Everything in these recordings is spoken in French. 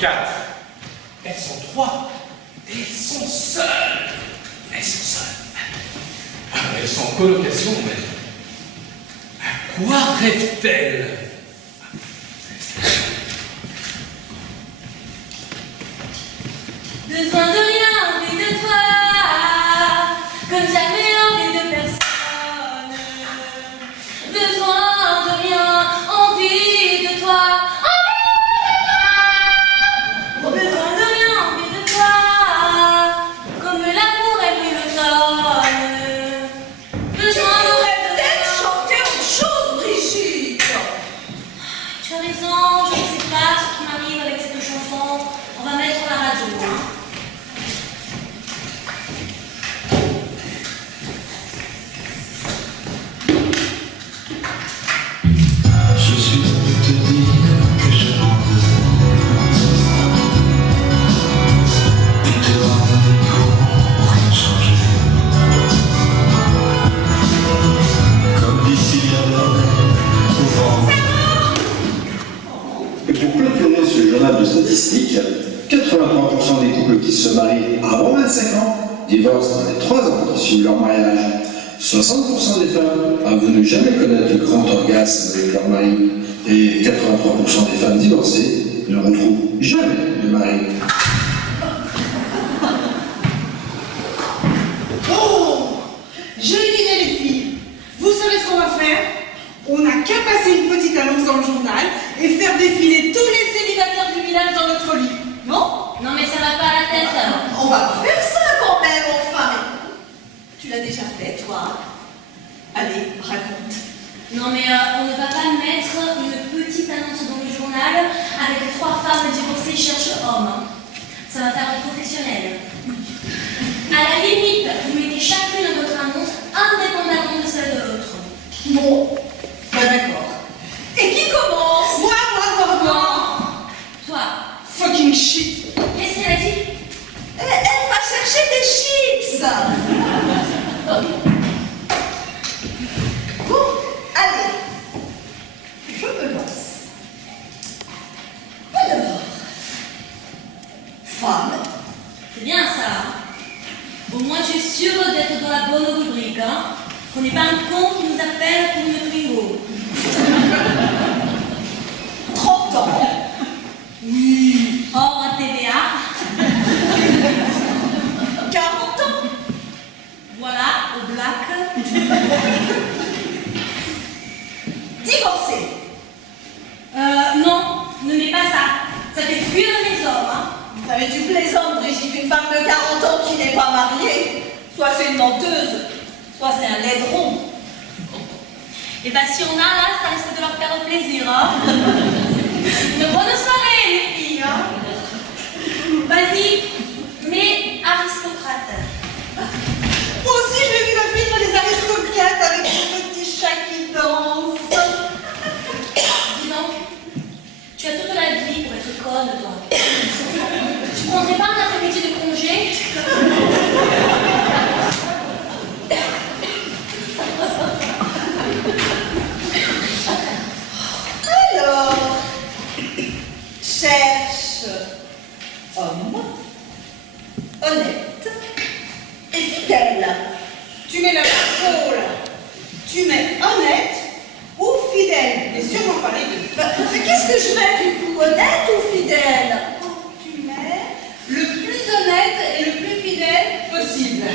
quatre. Elles sont trois. Et elles sont seules. Elles sont seules. Elles sont en colocation, mais à quoi rêvent-elles? Besoin de rien, envie de toi, comme jamais envie de personne. Besoin de rien, envie de toi. Besoin de rien, envie de toi, comme l'amour est brûle l'automne. Besoin de peut-être chanter autre chose, Brigitte. Tu as raison, je ne sais pas ce qui m'arrive avec cette chanson. On va mettre la radio, hein. Je suis venu te dire que je m'en veux. Et dehors d'un micro, rien changé. Comme d'ici la au vent. Et pour clôturer ce journal de statistiques, 83% des couples qui se marient avant 25 ans divorcent dans les 3 ans qui suivent leur mariage. 60% des femmes avouent ne jamais connaître le grand orgasme avec leur mari. Et 83% des femmes divorcées ne retrouvent jamais de mari. Oh, j'ai une idée, les filles. Vous savez ce qu'on va faire? On n'a qu'à passer une petite annonce dans le journal et faire défiler tous les célibataires du village dans notre lit. Non? Non mais ça va pas à la tête. On va pas faire ça quand même, enfin. Tu l'as déjà fait, toi? Allez, raconte. Non mais on ne va pas mettre une petite annonce dans le journal avec 3 femmes divorcées cherchent hommes. Hein. Ça va faire un professionnel. À la limite, vous mettez chacune votre annonce indépendamment de celle de l'autre. Bon, bah d'accord. Et qui commence? Moi, Non. Toi. Fucking shit. Qu'est-ce qu'elle a dit? Elle va chercher des chips. Bon, allez. Je me lance. Alors, femme. C'est bien ça. Au moins tu es sûre d'être dans la bonne rubrique, hein. Qu'on n'est pas un con qui nous appelle pour une Twingo. 30 ans. Oui. Hors TVA. 40 ans. Voilà, au black. Divorcée. Non, ne mets pas ça. Ça fait fuir les hommes, hein. Vous avez du plaisant, Brigitte, une femme de 40 ans qui n'est pas mariée. Soit c'est une menteuse, soit c'est un laidron. Et bah si on a là, ça risque de leur faire plaisir, hein. Une bonne soirée, les filles, hein. Vas-y, mais aristocrate. Moi aussi, j'ai vu le film Les Aristocrates avec ce petit chat qui danse. Dis donc, tu as toute la vie pour être conne, toi. Tu prendrais pas un après-midi de congé? Alors, cherche homme, honnête et fidèle. Tu mets la pôle. Tu mets honnête ou fidèle, mais sûrement pas les deux. Mais qu'est-ce que je mets du coup, honnête ou fidèle? Tu mets le plus honnête et le plus fidèle possible.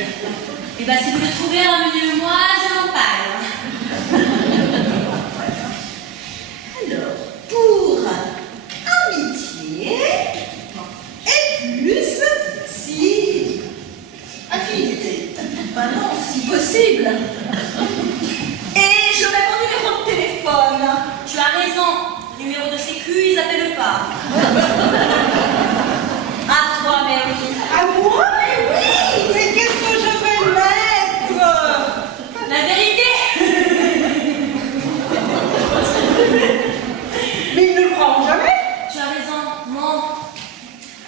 Et bah si vous le trouvez en milieu de moi, je n'en parle. Alors, pour amitié et plus si affinité. Ben non, si possible. Et je mets mon numéro de téléphone. Tu as raison, numéro de sécu, ils appellent pas. À toi, Mary. À moi? Mais oui! Mais qu'est-ce que je vais mettre? La vérité. Mais ils ne le prendront jamais. Tu as raison, non.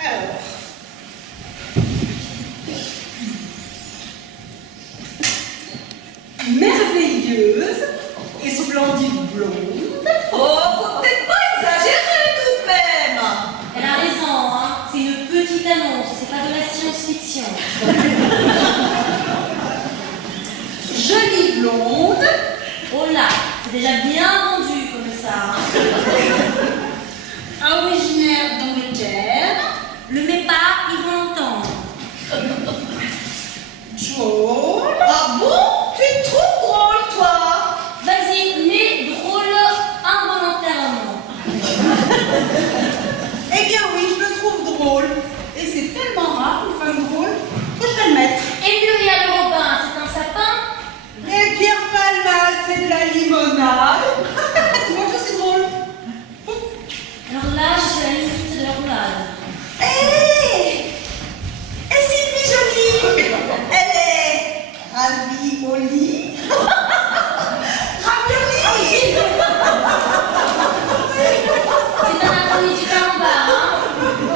Alors. Merveilleuse et splendide blonde. Oh, faut peut-être pas exagérer tout de même. Elle a raison, science-fiction. Jolie blonde. Oh là, c'est déjà bien vendu comme ça. Originaire d'Angleterre. Le mets pas, ils vont l'entendre. Drôle. Ah bon? Tu es trop drôle, toi. Vas-y, mets drôle involontairement. Eh bien oui, je le trouve drôle. Et c'est tellement rare, une femme drôle, que je vais le mettre. Et Muriel Robin, c'est un sapin? Et Pierre Palmade, c'est de la limonade. Tu vois que c'est drôle. Alors là, je suis à la limite de la roulade. Hé! Et Sylvie Jolie, elle est ravie au lit. Ravioli. C'est un inconnu du carambar, hein.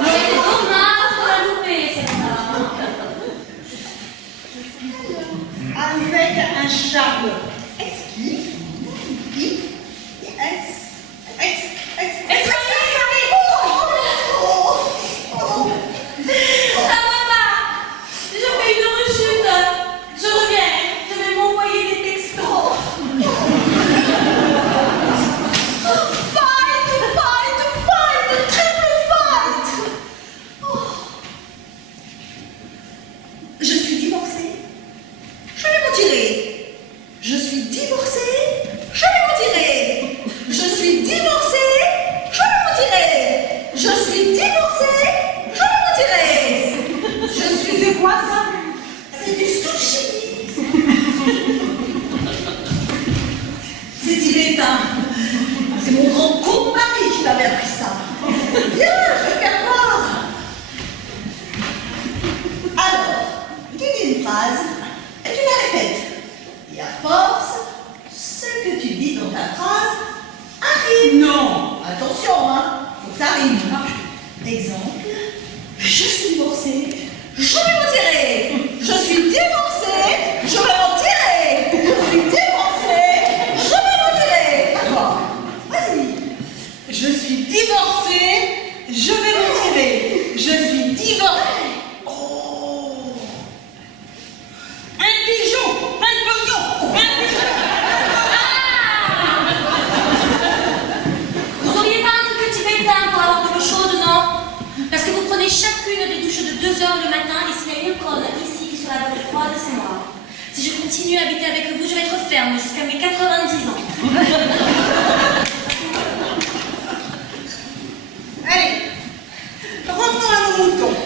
Il était dommage de la louper, celle-là. Avec un charme exquis. Ça va pas. Je fais une rechute. Je reviens. Je vais m'envoyer des textos. Fight, triple fight. Oh. Je suis divorcée. Je vais m'en tirer. Je suis divorcée. Je vais m'en tirer. Je suis divorcée. Je vais m'en tirer. Je suis divorcée. Je vais m'en tirer. Je suis, c'est quoi ça? C'est du sushi. C'est tibétain. C'est mon grand con mari qui m'avait appris ça. Viens, je vais faire voir. Alors, tu dis une phrase et tu la répètes. Et à force, ce que tu dis dans ta phrase arrive. Non. Attention, hein. Faut que ça arrive. Exemple. Je suis divorcée. Je vais m'en tirer. Je suis divorcée. Je vais m'en tirer. Je suis divorcée. Je vais m'en tirer. À toi. Vas-y. Je suis divorcée. Je vais m'en tirer. Je suis divorcée. Oh. Un pigeon. Un pognon. Un pigeon. Vous auriez pas un truc tibétain pour avoir de l'eau chaude, non? Parce que vous prenez chacune des douches de 2 heures le matin et s'il y a une conne ici sur la vallée froide, c'est moi. Si je continue à habiter avec vous, je vais être ferme jusqu'à mes 90 ans. Allez. Revenons à nos moutons.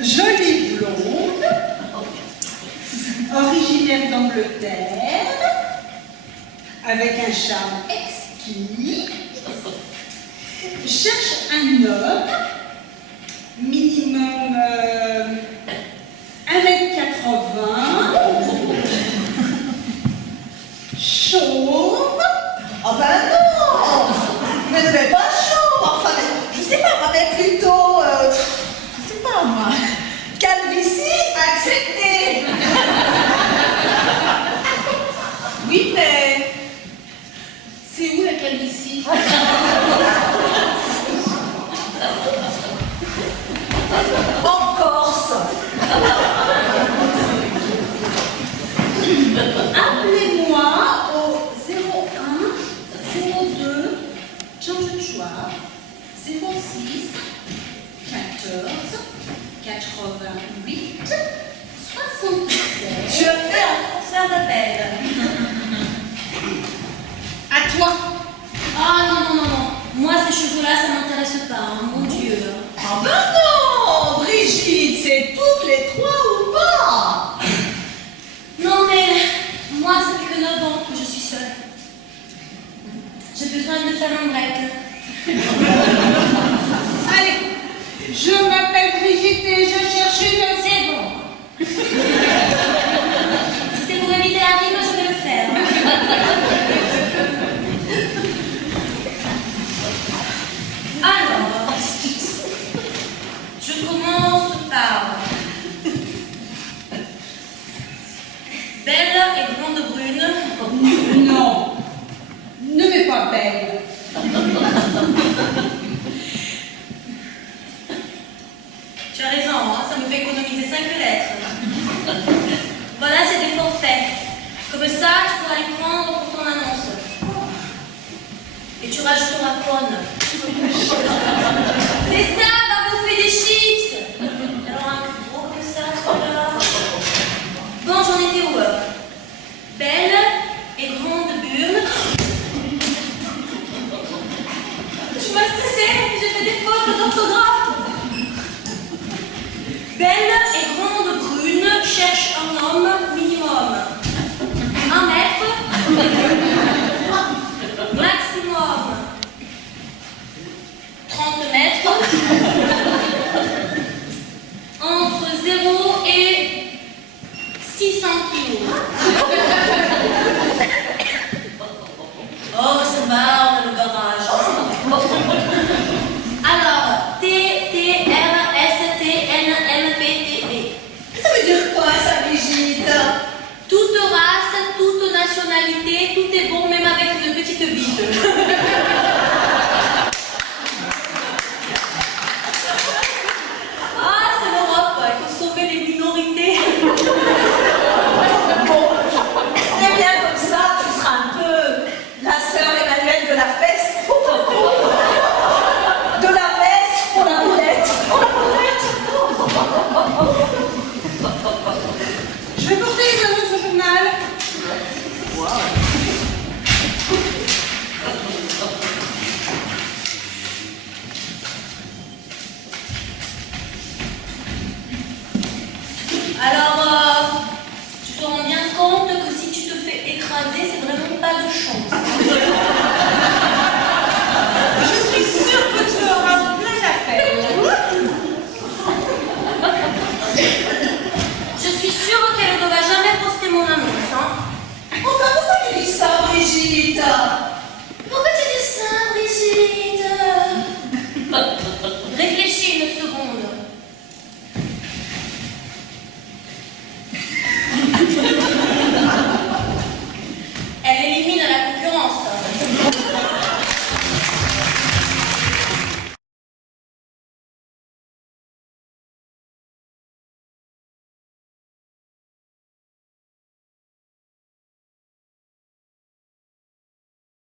Jolie blonde. Originaire d'Angleterre. Avec un charme exquis. Cherche un homme. Minimum 1m80. Chauve. Ah ben non. Mais ne mets pas chauve. Enfin, je sais pas, mais plutôt, je sais pas moi. Calvitie acceptée. Oui, mais c'est où la calvitie? En Corse. Appelez-moi au 01 02 change de choix 06 14 88 77. Je fais un transfert d'appel. À toi. Ah non, non, non, non. Moi, ces cheveux-là, ça m'intéresse pas, hein, mon Dieu. Ah ben non, Brigitte, c'est toutes les 3 ou pas? Non, mais moi, ça fait que 9 ans que je suis seule. J'ai besoin de faire un break. Allez, je m'appelle Brigitte et je cherche une... C'est bon. Si c'est pour éviter la rime, je vais le faire. Alors, je commence par belle et blonde brune. Non, ne mets pas belle. pouvez économiser 5 lettres. Voilà, c'est des forfaits. Comme ça, tu pourras les prendre pour ton annonce. Et tu rajouteras conne. C'est ça, va bouffer des chips. Alors un peu gros comme ça, voilà. Bon, j'en étais où? Belle et grande burne. Je m'as stressée, j'ai fait des fautes d'orthographe. Belle et grande brune cherche un homme minimum. 1 mètre. Maximum. 30 mètres. Entre 0 et 600 kilos. Oh, ça va, on a le garage. Alors, T, T, R, S, T, N, M, P, T, B. Ça veut dire quoi, ça, Brigitte? Toute race, toute nationalité, tout est bon, même avec une petite bite. Ah, c'est l'Europe, il faut sauver les minorités. Bon, eh bien, comme ça, tu seras un peu la sœur Emmanuelle de la fesse. De la messe pour la roulette. Je vais porter les annonces au journal. Alors,